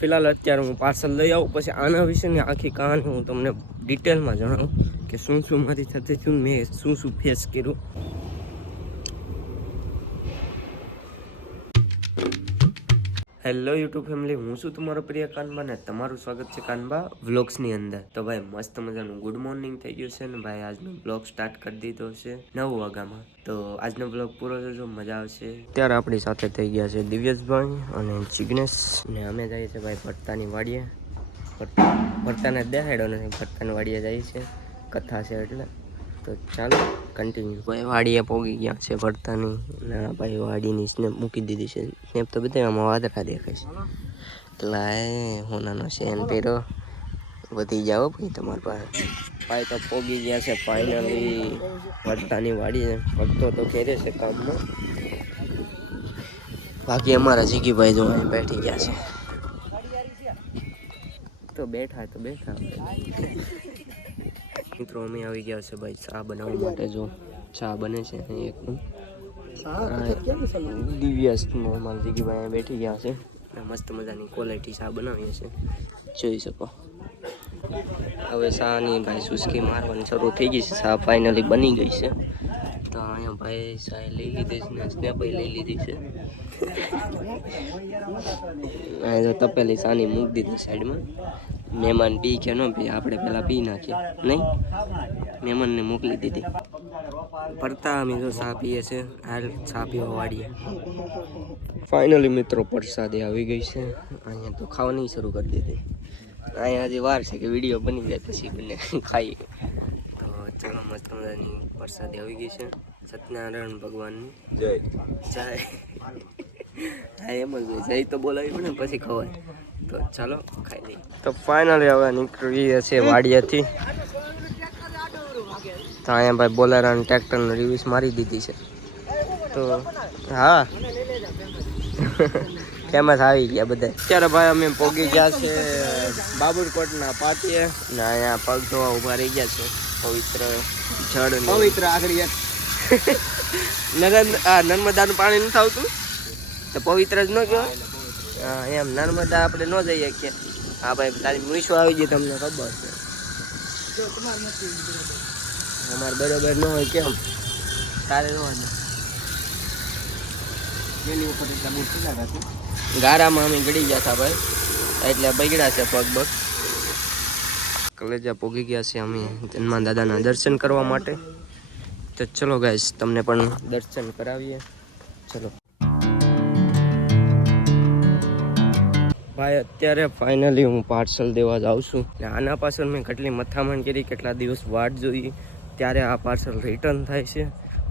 फिलहाल અત્યારે હું પાર્સલ લઈ આવું, પછી આના વિશેની આખી કહાની હું તમને ડિટેલમાં જણાવું કે શું શું મારી સાથે થયું, મેં શું ફેસ કર્યું. હેલો યુટ્યુબ ફેમિલી, હું છું તમારો પ્રિય કાનબા ને તમારું સ્વાગત છે કાનબા વ્લોગ્સની અંદર. તો ભાઈ મસ્ત મજાનું ગુડ મોર્નિંગ થઈ ગયું છે ને ભાઈ આજનો બ્લોગ સ્ટાર્ટ કરી દીધો છે 9 વાગ્યામાં. તો આજનો બ્લોગ પૂરો જોજો, મજા આવશે. ત્યારે આપણી સાથે થઈ ગયા છે દિવ્યેશભાઈ અને જિગ્નેશ ને અમે જઈએ છીએ ભાઈ ભરતાની વાડીએ. ભરતાને દેખાડ્યો નથી, ભરતાની વાડીએ જઈએ છે, કથા છે એટલે. તો ચાલો કન્ટિન્યુ. ભાઈ વાડીએ પોગી ગયા છે ભરતાની, ના ભાઈ વાડીની સ્નેપ મૂકી દીધી છે. સ્નેપ તો બધા આમાં વાદળા દેખાય છે. લાય હોનાનો શેન પહેરો, વધી જાઓ ભાઈ તમારી પાસે. ભાઈ તો પોગી ગયા છે ફાઇનલી ભરતાની વાડીએ. ભરતો તો ઘેરે છે કામમાં, બાકી અમારા જીગીભાઈ જો અહીં બેઠી ગયા છે. તો બેઠા મિત્રો અમે આવી ગયા છે ભાઈ ચા બનાવવા માટે. જો ચા બને છે એક દિવ્યાસ મારા જીગીભાઈ બેઠી ગયા છે, મસ્ત મજાની ક્વોલિટી ચા બનાવીએ છે, જોઈ શકો. હવે ચાની ભાઈ સુસ્કી મારવાની શરૂ થઈ ગઈ છે. ચા ફાઇનલી બની ગઈ છે. તો અહીંયા ભાઈ ચા લઈ લીધી છે ને સ્નેપ લઈ લીધી છે. જો તપેલી ચાની મૂકી દીધી સાઈડમાં. મહેમાન પી કે ન પી, આપણે પેલા પી નાખીએ નહીં, મહેમાનને મોકલી દીધી. ભરતા અમે જો ચા પીએ છે, હાલ ચા પીવા વાળીએ. ફાઇનલી મિત્રો પ્રસાદી આવી ગઈ છે. અહીંયા તો ખાવાની શરૂ કરી દીધી. અહીંયા હજી વાર છે કે વિડીયો બની જાય પછી બંને ખાઈએ. તો ચાલો મસ્ત મજાની પ્રસાદી આવી ગઈ છે. સત્યનારાયણ ભગવાનની જય જય. હા એમ જ જય તો બોલાવી ને પછી ખવાય. તો ચાલો ખાઈ લઈએ. તો ફાઇનલી હવે નીકળીએ છીએ વાડિયાથી. તો અહીંયા ભાઈ બોલેરાની ટ્રેક્ટરનો રિવ્યુઝ મારી દીધી છે. તો હા ફેમસ આવી ગયા બધા. અત્યારે ભાઈ અમે પોગી ગયા છે બાબુરકોટના પાટીએ ને અહીંયા પગ ધોવા ઉભા રહી ગયા છે. પવિત્ર જળ પવિત્ર આગળ નર્મદાનું પાણી નથી આવતું તો પવિત્ર જ ન કહેવાય. હા એમ નર્મદા આપણે ન જઈએ કે હા ભાઈ તારી મૂછો આવી ગઈ તમને ખબર છે, અમારે બરોબર ન હોય કેમ તારે ન હોય. ગારામાં અમે ગળી ગયા હતા ભાઈ, એટલે બગડ્યા છે પગ બગ. કલેજા પોગી ગયા છે અમે હનુમાન દાદાના દર્શન કરવા માટે. તો ચલો ગાઈસ તમને પણ દર્શન કરાવીએ. ચલો ભાઈ અત્યારે ફાઇનલી હું પાર્સલ દેવા જાઉં છું. ને આના પાછળ મેં કેટલી મથામણ કરી, કેટલા દિવસ વાટ જોઈ, ત્યારે આ પાર્સલ રિટર્ન થાય છે.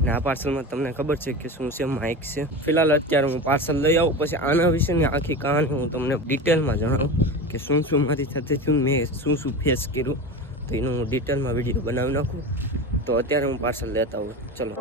ને આ પાર્સલમાં તમને ખબર છે કે શું છે, માઇક છે. ફિલહાલ અત્યારે હું પાર્સલ લઈ આવું, પછી આના વિશેની આખી કહાની હું તમને ડિટેલમાં જણાવું કે શું મારી સાથે થયું, મેં શું ફેસ કર્યું. તો એનું હું ડિટેલમાં વિડીયો બનાવી નાખું. તો અત્યારે હું પાર્સલ લેતા હોઉં. ચલો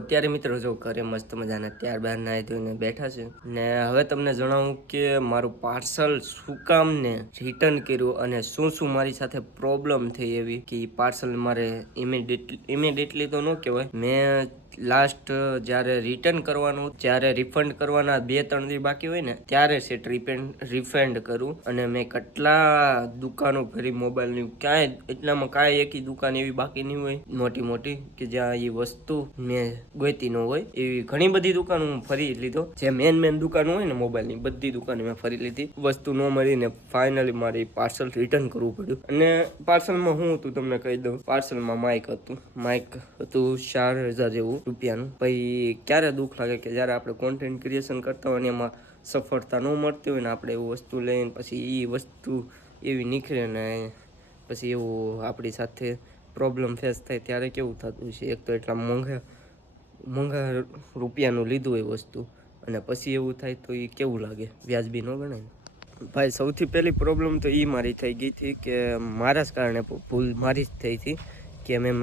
અત્યારે મિત્રો જો ઘરે મસ્ત મજાના ત્યારબાદ નાહી ધોઈને બેઠા છે. ને હવે તમને જણાવું કે મારું પાર્સલ શું કામ ને રિટર્ન કર્યું અને શું મારી સાથે પ્રોબ્લેમ થઈ એવી કે પાર્સલ મારે ઇમિડિયેટલી તો ન કહેવાય. મેં લાસ્ટ જ્યારે રિટર્ન કરવાનું, જ્યારે રિફંડ કરવાના 2-3 દી બાકી હોય ને ત્યારે સેટ રિફંડ કરું. અને મેં કેટલા દુકાનો ફરી મોબાઈલની, ક્યાંય એટલામાં કાંઈ એકી દુકાન એવી બાકી નહીં હોય મોટી કે જ્યાં એ વસ્તુ મેં ગોતી ન હોય. એવી ઘણી બધી દુકાનો હું ફરી લીધો. જે મેન દુકાનો હોય ને મોબાઈલની, બધી દુકાને મેં ફરી લીધી. વસ્તુ ન મળીને ફાઇનલી મારી પાર્સલ રિટર્ન કરવું પડ્યું. અને પાર્સલમાં શું હતું તમને કહી દઉં. પાર્સલમાં માઇક હતું 4,000 જેવું રૂપિયાનું. પછી ક્યારે દુઃખ લાગે કે જ્યારે આપણે કોન્ટેન્ટ ક્રિએશન કરતા હોય ને એમાં સફળતા ન મળતી હોય ને આપણે એવું વસ્તુ લઈને પછી એ વસ્તુ એવી નીકળે ને પછી એવું આપણી સાથે પ્રોબ્લેમ ફેસ થાય ત્યારે કેવું થતું છે. એક તો એટલા મોંઘા રૂપિયાનું લીધું એ વસ્તુ અને પછી એવું થાય તો એ કેવું લાગે, વ્યાજબી ન ગણાય. ભાઈ સૌથી પહેલી પ્રોબ્લેમ તો એ મારી થઈ ગઈ હતી કે મારા જ કારણે ભૂલ મારી જ થઈ હતી કે મેં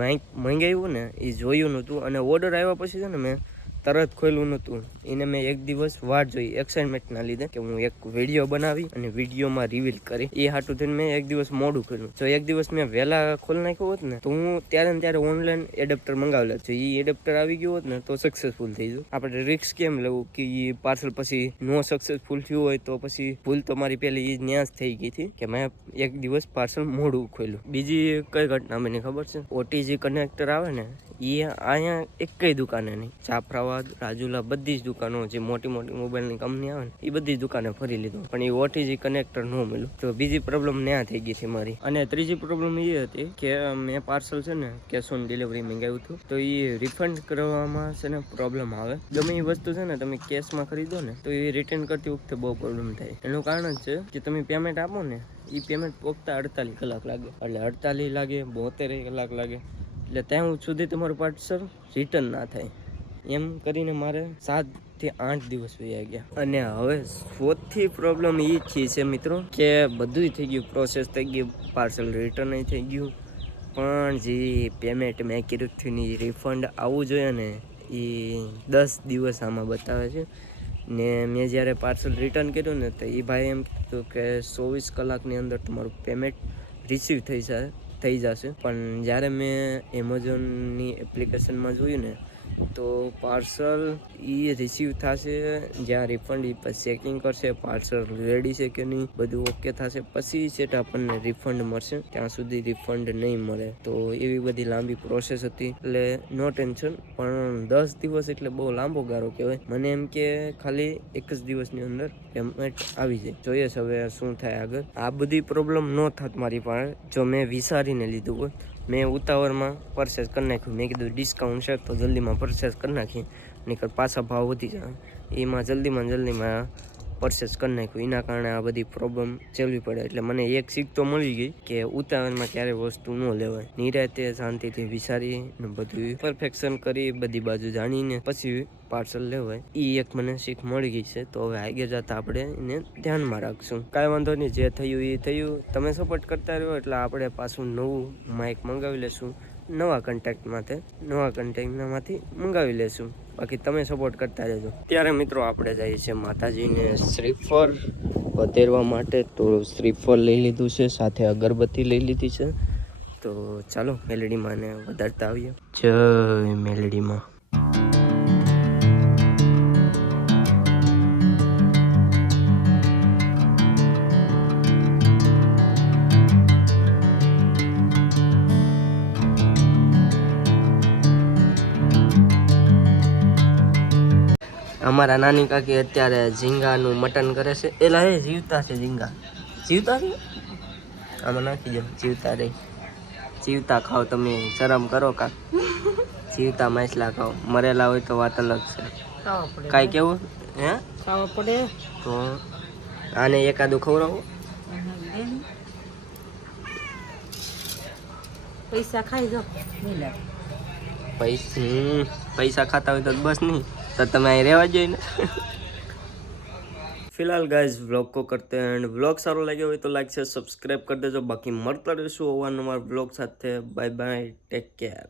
મંગાવ્યું ને એ જોયું નહોતું. અને ઓર્ડર આવ્યા પછી છે ને મેં તરત ખોલ્યું નહોતું. એને મેં એક દિવસ વાટ જોઈ એક્સાઇટમેન્ટના લીધે કે હું એક વિડીયો બનાવી અને વિડીયોમાં રિવીલ કરી. એ હાટું થઈને મેં એક દિવસ મોડું કર્યું. જો એક દિવસ મેં વહેલા ખોલી નાખ્યું હોત ને તો હું ત્યારે ને ત્યારે ઓનલાઈન એડેપ્ટર મંગાવેલા. જો એ એડેપ્ટર આવી ગયું હોત ને તો સક્સેસફુલ થઈ ગયું. આપણે રિસ્ક કેમ લેવું કે એ પાર્સલ પછી નો સક્સેસફુલ થયું હોય તો પછી ભૂલ તો મારી પહેલી એ ન્યાસ થઈ ગઈ હતી કે મેં એક દિવસ પાર્સલ મોડું ખોલ્યું. બીજી કઈ ઘટના મને ખબર છે, ઓટીજી કનેક્ટર આવે ને એ અહીંયા એક કઈ દુકાને નહીં, જાફરાબાદ, રાજુલા બધી જ દુકાનો જે મોટી મોટી મોબાઈલની કંપની આવે ને એ બધી જ દુકાને ફરી લીધું પણ એ ઓટીજી કનેક્ટર ન મળ્યું. તો બીજી પ્રોબ્લેમ ત્યાં થઈ ગઈ છે મારી. અને ત્રીજી પ્રોબ્લેમ એ હતી કે મેં પાર્સલ છે ને કેશ ઓન ડિલિવરી મંગાવ્યું હતું તો એ રિફંડ કરવામાં છે ને પ્રોબ્લેમ આવે. ગમે એ વસ્તુ છે ને તમે કેશમાં ખરીદો ને તો એ રિટર્ન કરતી વખતે બહુ પ્રોબ્લેમ થાય. એનું કારણ જ છે કે તમે પેમેન્ટ આપો ને એ પેમેન્ટ પોગતા 48 કલાક લાગે, એટલે 48 લાગે 72 કલાક લાગે, એટલે ત્યાં સુધી તમારું પાર્સલ રિટર્ન ના થાય. એમ કરીને મારે 7 થી 8 દિવસ વયા ગયા. અને હવે સૌથી પ્રોબ્લેમ એ જ છે મિત્રો કે બધું થઈ ગયું, પ્રોસેસ થઈ ગયું, પાર્સલ રિટર્ન થઈ ગયું, પણ જે પેમેન્ટ મેં કર્યું હતું ને રિફંડ આવવું જોઈએ ને એ 10 દિવસ આમાં બતાવે છે. ને મેં જ્યારે પાર્સલ રિટર્ન કર્યું ને તો એ ભાઈ એમ કીધું કે 24 કલાકની અંદર તમારું પેમેન્ટ રિસીવ થઈ જશે. પણ જ્યારે મેં એમેઝોનની એપ્લિકેશનમાં જોયું ને તો પાર્સલ એ રિસીવ થશે જ્યાં રિફંડ એ પછી ચેકિંગ કરશે પાર્સલ રેડી છે કે નહીં, બધું ઓકે થશે પછી સેટ આપણને રિફંડ મળશે. ત્યાં સુધી રિફંડ નહીં મળે. તો એવી બધી લાંબી પ્રોસેસ હતી. એટલે નો ટેન્શન, પણ 10 દિવસ એટલે બહુ લાંબો ગાળો કહેવાય. મને એમ કે ખાલી એક જ દિવસની અંદર પેમેન્ટ આવી જાય. જોઈએ છે હવે શું થાય આગળ. આ બધી પ્રોબ્લેમ ન થાત મારી પાસે જો મેં વિચારીને લીધું હોય. મેં ઉતાવળમાં પરચેસ કરી નાખ્યું. મેં કીધું ડિસ્કાઉન્ટ છે તો જલ્દીમાં પરચેસ કરી નાખી, નહીંતર પાછા ભાવ વધી જાય. એમાં જલ્દીમાં પરચેસ કરી નાખ્યું. એના કારણે આ બધી પ્રોબ્લેમ ઝેલવી પડે. એટલે મને એક શીખ તો મળી ગઈ કે ઉતાવળમાં ક્યારેય વસ્તુ ન લેવાય. નિરાતે શાંતિથી વિચારીને બધું પરફેક્શન કરી બધી બાજુ જાણીને પછી પાર્સલ લેવાય. એ એક મને શીખ મળી ગઈ છે. તો હવે આગળ જતા આપણે એને ધ્યાનમાં રાખશું. કાંઈ વાંધો નહીં, જે થયું એ થયું. તમે સપોર્ટ કરતા રહ્યો એટલે આપણે પાછું નવું માઇક મંગાવી લેશું નવા કન્ટેક્ટમાંથી મંગાવી લેશું. બાકી તમે સપોર્ટ કરતા રહેજો. ત્યારે મિત્રો આપણે જઈએ છીએ માતાજીને શ્રીફળ વધેરવા માટે. તો શ્રીફળ લઈ લીધું છે, સાથે અગરબત્તી લઈ લીધી છે. તો ચાલો મેલડીમાં ને વધારતા આવીએ. જય મેલડીમાં. અમારા નાની કાકી અત્યારે ઝીંગાનું મટન કરે છે. એલા એ જીવતા છે ઝીંગા, જીવતા છે આમાં નાખી દો. જીવતા રહી, જીવતા ખાઓ તમે, શરમ કરો કાક. જીવતા માછલા ખાઓ, મરેલા હોય તો વાત અલગ છે. કાંઈ કેવું હે ખાવા પડે તો આને એકાદું ખવડાવો. પૈસા ખાઈ જાઓ. પૈસા ખાતા હોય તો બસ નહીં तो તમે અહીં રહેવા જોઈએ ને. फिलहाल गाइज व्लॉग को करते हैं एंड व्लॉग सारो लगे हो तो लाइक से सब्सक्राइब कर देजो. बाकी મળતા રહીશું અવારનવાર વ્લોગ સાથે. Bye bye, take care.